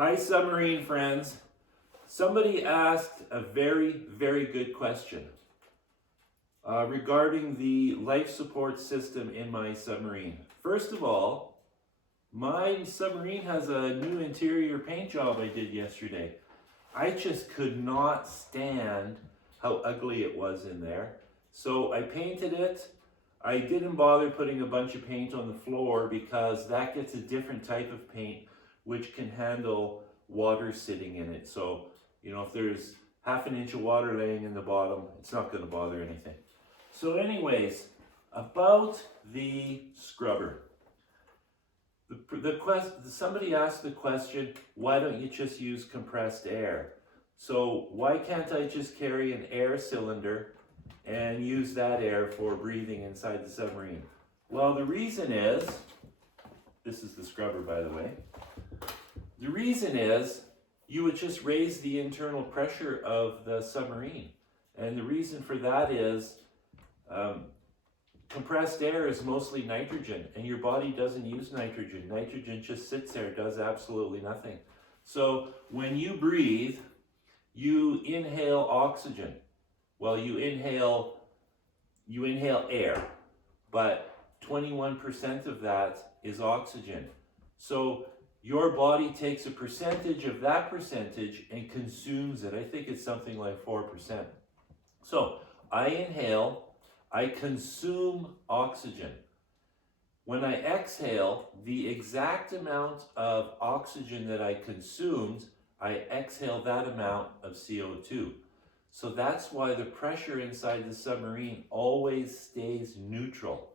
Hi, submarine friends. Somebody asked a very, very good question regarding the life support system in my submarine. First of all, my submarine has a new interior paint job I did yesterday. I just could not stand how ugly it was in there. So I painted it. I didn't bother putting a bunch of paint on the floor because that gets a different type of paint which can handle water sitting in it. So, you know, if there's half an inch of water laying in the bottom, it's not going to bother anything. So anyways, about the scrubber. Somebody asked the question, why don't you just use compressed air? So why can't I just carry an air cylinder and use that air for breathing inside the submarine? Well, the reason is, this is the scrubber by the way, the reason is you would just raise the internal pressure of the submarine. And the reason for that is compressed air is mostly nitrogen, and your body doesn't use nitrogen. Nitrogen just sits there, does absolutely nothing. So when you breathe, you inhale oxygen. Well, you inhale air, but 21% of that is oxygen. So your body takes a percentage of that percentage and consumes it. I think it's something like 4%. So I inhale, I consume oxygen. When I exhale, the exact amount of oxygen that I consumed, I exhale that amount of CO2. So that's why the pressure inside the submarine always stays neutral,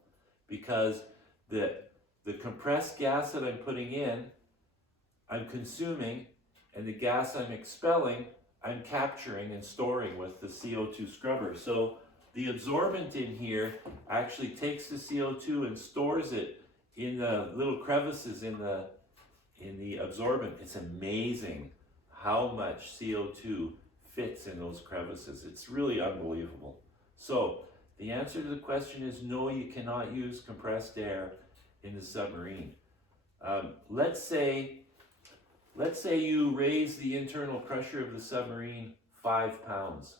because the compressed gas that I'm putting in, I'm consuming, and the gas I'm expelling, I'm capturing and storing with the CO2 scrubber. So the absorbent in here actually takes the CO2 and stores it in the little crevices in the absorbent. It's amazing how much CO2 fits in those crevices. It's really unbelievable. So the answer to the question is no, you cannot use compressed air in the submarine. Let's say you raise the internal pressure of the submarine 5 pounds.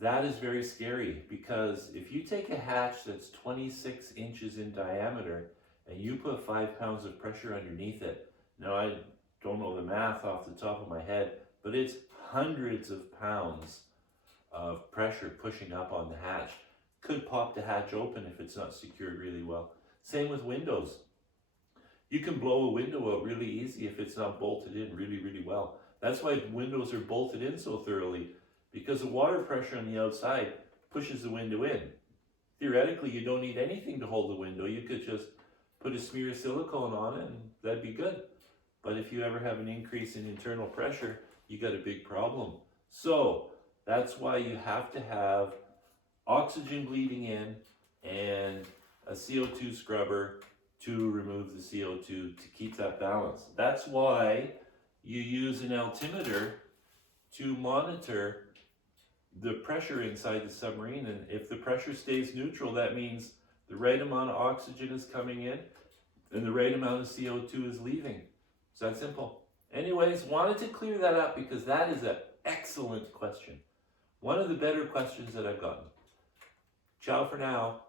That is very scary, because if you take a hatch that's 26 inches in diameter and you put 5 pounds of pressure underneath it, now I don't know the math off the top of my head, but it's hundreds of pounds of pressure pushing up on the hatch. Could pop the hatch open if it's not secured really well. Same with windows. You can blow a window out really easy if it's not bolted in really, really well. That's why windows are bolted in so thoroughly, because the water pressure on the outside pushes the window in. Theoretically, you don't need anything to hold the window. You could just put a smear of silicone on it and that'd be good. But if you ever have an increase in internal pressure, you got a big problem. So that's why you have to have oxygen bleeding in and a CO2 scrubber to remove the CO2 to keep that balance. That's why you use an altimeter to monitor the pressure inside the submarine. And if the pressure stays neutral, that means the right amount of oxygen is coming in and the right amount of CO2 is leaving. It's that simple. Anyways, wanted to clear that up because that is an excellent question. One of the better questions that I've gotten. Ciao for now.